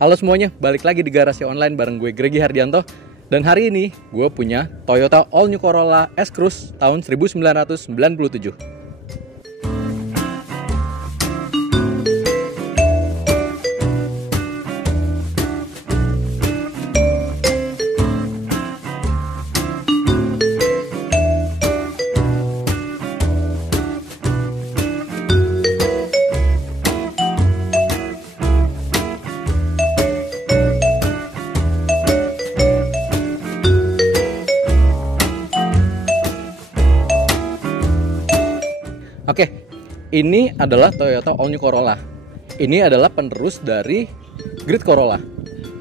Halo semuanya, balik lagi di Garasi Online bareng gue Gregi Hardianto. Dan hari ini gue punya Toyota All New Corolla S-Cruise tahun 1997. Oke, ini adalah Toyota All New Corolla. Ini adalah penerus dari Grid Corolla.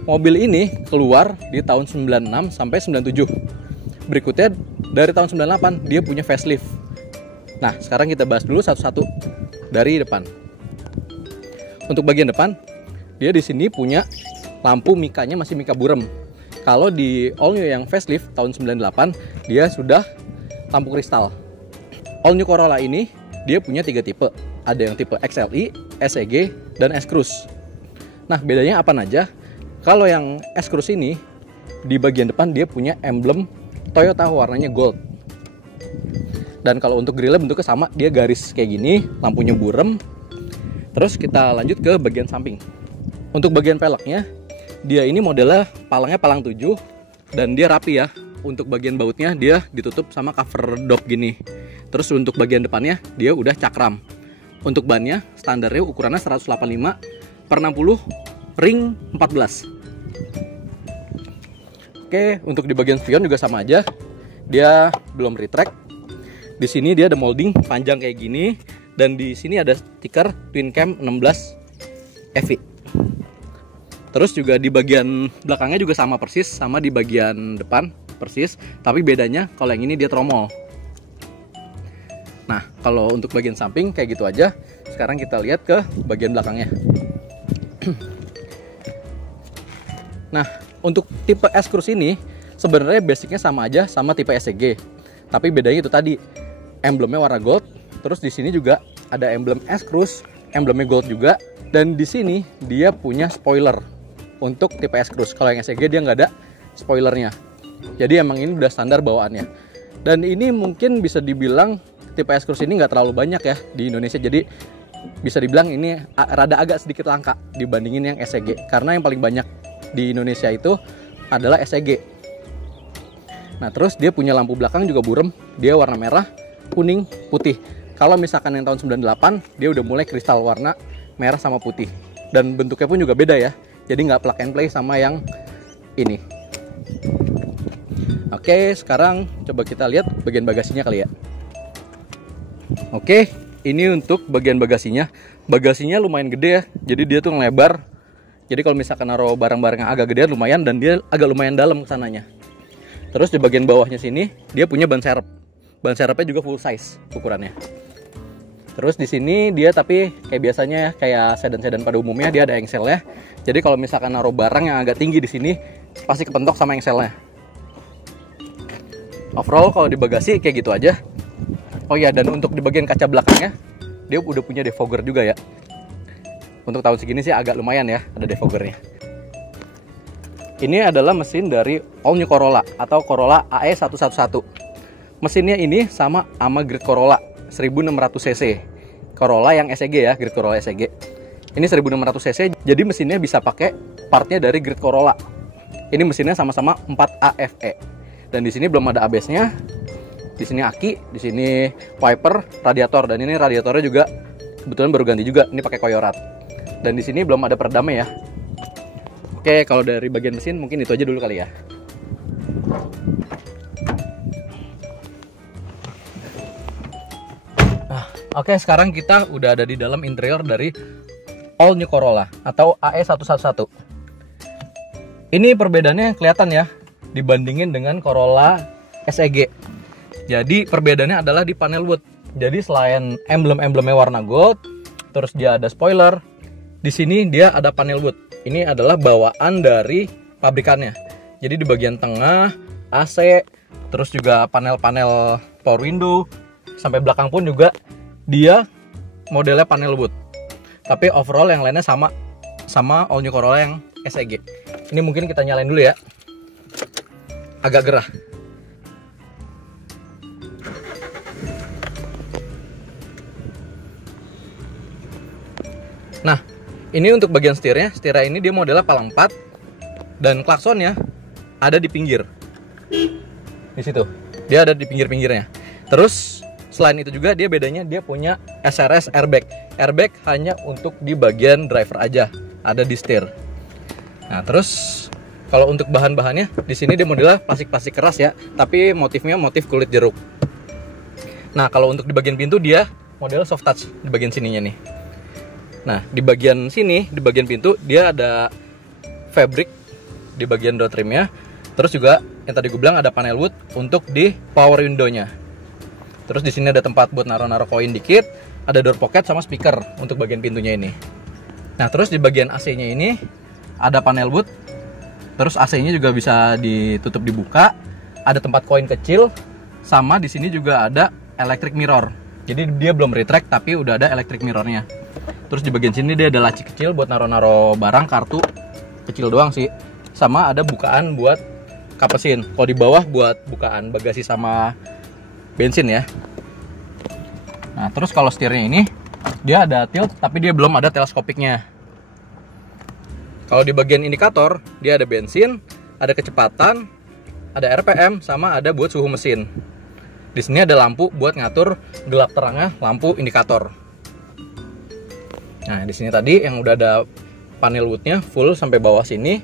Mobil ini keluar di tahun 96 sampai 97. Berikutnya dari tahun 98 dia punya facelift. Nah, sekarang kita bahas dulu satu-satu dari depan. Untuk bagian depan, dia di sini punya lampu mikanya masih mika burem. Kalau di All New yang facelift tahun 98, dia sudah lampu kristal. All New Corolla ini dia punya 3 tipe. Ada yang tipe XLI, SEG, dan S-Cruise. Nah, bedanya apa aja? Kalau yang S-Cruise ini, di bagian depan dia punya emblem Toyota warnanya gold. Dan kalau untuk grillnya bentuknya sama, dia garis kayak gini, lampunya burem. Terus kita lanjut ke bagian samping. Untuk bagian peleknya, dia ini modelnya palangnya palang 7, dan dia rapi ya. Untuk bagian bautnya dia ditutup sama cover dog gini. Terus untuk bagian depannya dia udah cakram. Untuk bannya standarnya ukurannya 185 per 60 ring 14. Oke, untuk di bagian spion juga sama aja. Dia belum retract. Di sini dia ada molding panjang kayak gini, dan di sini ada stiker twin cam 16 EV. Terus juga di bagian belakangnya juga sama persis, sama di bagian depan persis, tapi bedanya kalau yang ini dia tromol. Nah, kalau untuk bagian samping kayak gitu aja. Sekarang kita lihat ke bagian belakangnya. Nah, untuk tipe S-Cruise ini sebenarnya basicnya sama aja sama tipe SEG. Tapi bedanya itu tadi, emblemnya warna gold. Terus di sini juga ada emblem S-Cruise, emblemnya gold juga. Dan di sini dia punya spoiler untuk tipe S-Cruise. Kalau yang SEG dia nggak ada spoilernya. Jadi emang ini udah standar bawaannya. Dan ini mungkin bisa dibilang tipe S-Cruise ini nggak terlalu banyak ya di Indonesia. Jadi bisa dibilang ini rada agak sedikit langka dibandingin yang SEG. Karena yang paling banyak di Indonesia itu adalah SEG. Nah, terus dia punya lampu belakang juga burem. Dia warna merah, kuning, putih. Kalau misalkan yang tahun 98, dia udah mulai kristal warna merah sama putih. Dan bentuknya pun juga beda ya. Jadi nggak plug and play sama yang ini. Oke, sekarang coba kita lihat bagian bagasinya kali ya. Oke, ini untuk bagian bagasinya. Bagasinya lumayan gede ya. Jadi dia tuh ngelebar. Jadi kalau misalkan naruh barang-barang yang agak gede lumayan, dan dia agak lumayan dalam kesananya. Terus di bagian bawahnya sini dia punya ban serep. Ban serepnya juga full size ukurannya. Terus di sini dia tapi kayak biasanya kayak sedan-sedan pada umumnya dia ada engselnya. Jadi kalau misalkan naruh barang yang agak tinggi di sini pasti kepentok sama engselnya. Overall kalau di bagasi kayak gitu aja. Oh iya, dan untuk di bagian kaca belakangnya dia udah punya defogger juga ya. Untuk tahun segini sih agak lumayan ya ada defoggernya. Ini adalah mesin dari All New Corolla atau Corolla AE111. Mesinnya ini sama Grid Corolla 1600 cc. Corolla yang SEG ya, Grid Corolla SEG. Ini 1600 cc, jadi mesinnya bisa pakai partnya dari Grid Corolla. Ini mesinnya sama-sama 4 AFE. Dan di sini belum ada ABS-nya. Di sini aki, di sini wiper, radiator, dan ini radiatornya juga kebetulan baru ganti juga. Ini pakai koyorat. Dan di sini belum ada peredamnya ya. Oke, kalau dari bagian mesin mungkin itu aja dulu kali ya. Oke, sekarang kita udah ada di dalam interior dari All New Corolla atau AE111. Ini perbedaannya kelihatan ya dibandingin dengan Corolla SEG. Jadi perbedaannya adalah di panel wood. Jadi selain emblem-emblemnya warna gold, terus dia ada spoiler. Di sini dia ada panel wood. Ini adalah bawaan dari pabrikannya. Jadi di bagian tengah AC, terus juga panel-panel power window, sampai belakang pun juga dia modelnya panel wood. Tapi overall yang lainnya sama sama all new Corolla yang SEG. Ini mungkin kita nyalain dulu ya. Agak gerah. Nah, ini untuk bagian setirnya. Setirnya ini dia modelnya pala 4 dan klaksonnya ada di pinggir. Di situ. Dia ada di pinggir-pinggirnya. Terus selain itu juga dia bedanya dia punya SRS airbag. Airbag hanya untuk di bagian driver aja, ada di setir. Nah, terus kalau untuk bahan-bahannya di sini dia modelnya plastik-plastik keras ya, tapi motifnya motif kulit jeruk. Nah, kalau untuk di bagian pintu dia model soft touch di bagian sininya nih. Nah, di bagian sini, di bagian pintu dia ada fabric di bagian door trimnya. Terus juga yang tadi gue bilang ada panel wood untuk di power window-nya. Terus di sini ada tempat buat naruh-naruh koin dikit, ada door pocket sama speaker untuk bagian pintunya ini. Nah, terus di bagian AC-nya ini ada panel wood. Terus AC-nya juga bisa ditutup dibuka, ada tempat koin kecil, sama di sini juga ada electric mirror. Jadi dia belum retract tapi udah ada electric mirrornya. Terus di bagian sini dia ada laci kecil buat naruh-naruh barang, kartu kecil doang sih. Sama ada bukaan buat kapesin. Kalau di bawah buat bukaan bagasi sama bensin ya. Nah, terus kalau setirnya ini dia ada tilt tapi dia belum ada teleskopiknya. Kalau di bagian indikator dia ada bensin, ada kecepatan, ada RPM, sama ada buat suhu mesin. Di sini ada lampu buat ngatur gelap terangnya lampu indikator. Nah, di sini tadi yang udah ada panel woodnya full sampai bawah sini.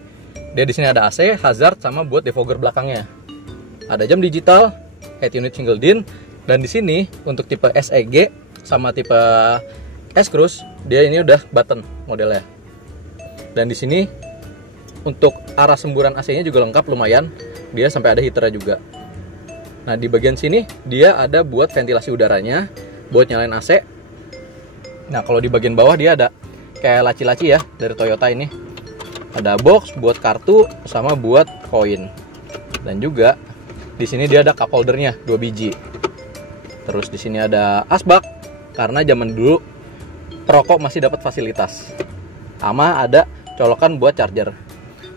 Dia di sini ada AC, hazard, sama buat defogger belakangnya. Ada jam digital, head unit single din, dan di sini untuk tipe SEG sama tipe S-Cruise dia ini udah button modelnya. Dan di sini untuk arah semburan AC-nya juga lengkap lumayan. Dia sampai ada heaternya juga. Nah, di bagian sini dia ada buat ventilasi udaranya, buat nyalain AC. Nah, kalau di bagian bawah dia ada kayak laci-laci ya dari Toyota ini. Ada box buat kartu sama buat koin. Dan juga di sini dia ada cup holdernya 2 biji. Terus di sini ada asbak karena zaman dulu perokok masih dapat fasilitas. Sama ada colokan buat charger.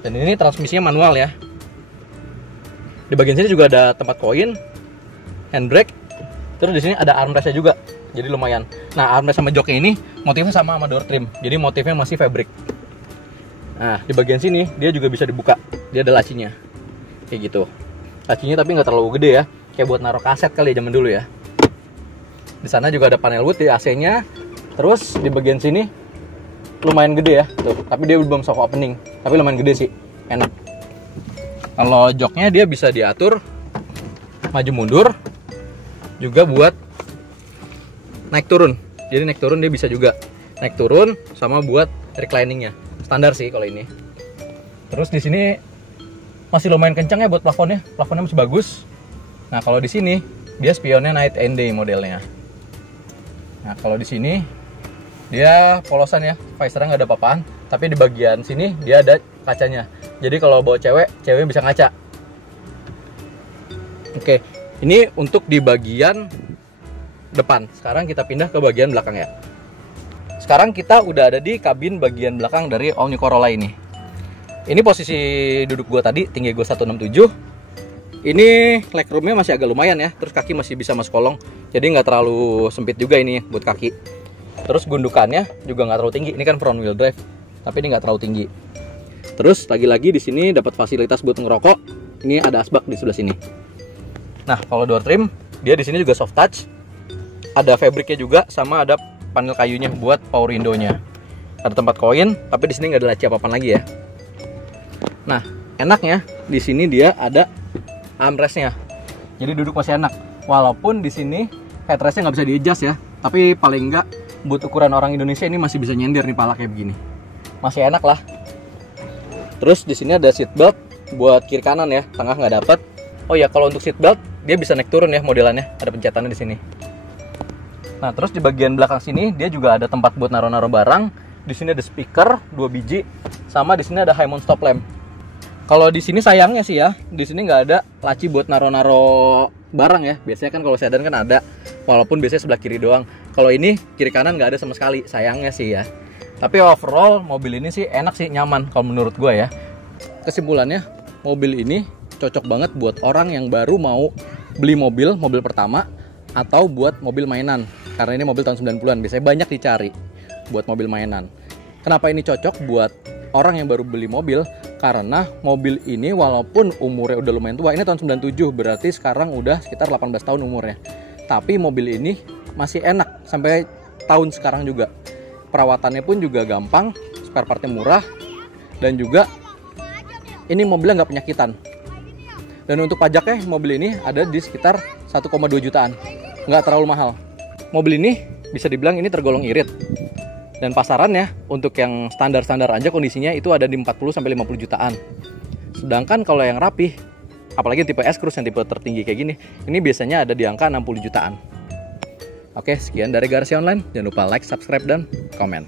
Dan ini transmisinya manual ya. Di bagian sini juga ada tempat koin, handbrake. Terus di sini ada armrestnya juga. Jadi lumayan. Nah, armrest sama joknya ini motifnya sama door trim. Jadi motifnya masih fabric. Nah, di bagian sini dia juga bisa dibuka. Dia ada lacinya. Kayak gitu. Lacinya tapi nggak terlalu gede ya. Kayak buat naruh kaset kali ya zaman dulu ya. Di sana juga ada panel wood di AC-nya. Terus di bagian sini lumayan gede ya. Tuh, tapi dia belum soft opening. Tapi lumayan gede sih. Enak. Kalau joknya dia bisa diatur maju mundur. Juga buat naik turun. Jadi naik turun dia bisa juga. Naik turun sama buat recliningnya. Standar sih kalau ini. Terus di sini masih lumayan kencang ya buat plafonnya. Plafonnya masih bagus. Nah, kalau di sini dia spionnya night and day modelnya. Nah, kalau di sini dia polosan ya. Visornya nggak ada apa-apaan. Tapi di bagian sini dia ada kacanya. Jadi kalau bawa cewek bisa ngaca. Oke, ini untuk di bagian depan. Sekarang kita pindah ke bagian belakang ya. Sekarang kita udah ada di kabin bagian belakang dari all new Corolla ini. Ini posisi duduk gua tadi, tinggi gua 167. Ini legroomnya masih agak lumayan ya. Terus kaki masih bisa masuk kolong. Jadi nggak terlalu sempit juga ini buat kaki. Terus gundukannya juga nggak terlalu tinggi. Ini kan front wheel drive, tapi ini nggak terlalu tinggi. Terus lagi-lagi di sini dapat fasilitas buat ngerokok. Ini ada asbak di sebelah sini. Nah, kalau door trim dia di sini juga soft touch. Ada fabriknya juga, sama ada panel kayunya buat power window-nya. Ada tempat koin, tapi di sini nggak ada laci apa-apaan lagi ya. Nah, enaknya di sini dia ada armrest-nya. Jadi duduk masih enak. Walaupun di sini headrest-nya nggak bisa di-adjust ya, tapi paling nggak buat ukuran orang Indonesia ini masih bisa nyender nih pala kayak begini. Masih enak lah. Terus di sini ada seat belt buat kiri kanan ya, tengah nggak dapet. Oh ya, kalau untuk seat belt dia bisa naik turun ya modelannya, ada pencetannya di sini. Nah, terus di bagian belakang sini dia juga ada tempat buat naruh-naruh barang. Di sini ada speaker 2 biji, sama di sini ada high mount stop lamp. Kalau di sini sayangnya sih ya, di sini nggak ada laci buat naruh-naruh barang ya. Biasanya kan kalau sedan kan ada, walaupun biasanya sebelah kiri doang. Kalau ini kiri kanan nggak ada sama sekali, sayangnya sih ya. Tapi overall mobil ini sih enak sih, nyaman kalau menurut gue ya. Kesimpulannya, mobil ini cocok banget buat orang yang baru mau beli mobil pertama, atau buat mobil mainan. Karena ini mobil tahun 90-an, biasanya banyak dicari buat mobil mainan. Kenapa ini cocok buat orang yang baru beli mobil? Karena mobil ini walaupun umurnya udah lumayan tua, ini tahun 97, berarti sekarang udah sekitar 18 tahun umurnya. Tapi mobil ini masih enak sampai tahun sekarang juga. Perawatannya pun juga gampang, spare partnya murah, dan juga ini mobilnya nggak penyakitan. Dan untuk pajaknya mobil ini ada di sekitar 1,2 jutaan, nggak terlalu mahal. Mobil ini bisa dibilang ini tergolong irit. Dan pasarannya untuk yang standar-standar aja kondisinya itu ada di 40-50 jutaan. Sedangkan kalau yang rapih, apalagi tipe S-Cross yang tipe tertinggi kayak gini, ini biasanya ada di angka 60 jutaan. Oke, sekian dari Garasi Online. Jangan lupa like, subscribe, dan komen.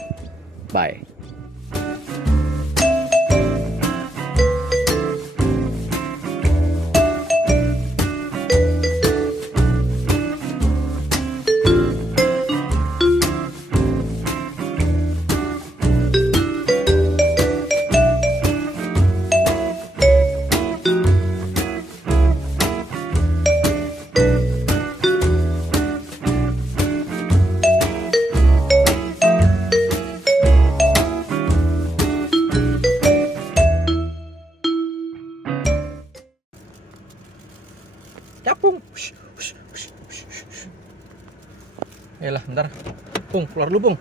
Bye. Capung. Yalah, bentar. Pung, keluar dulu, Pung.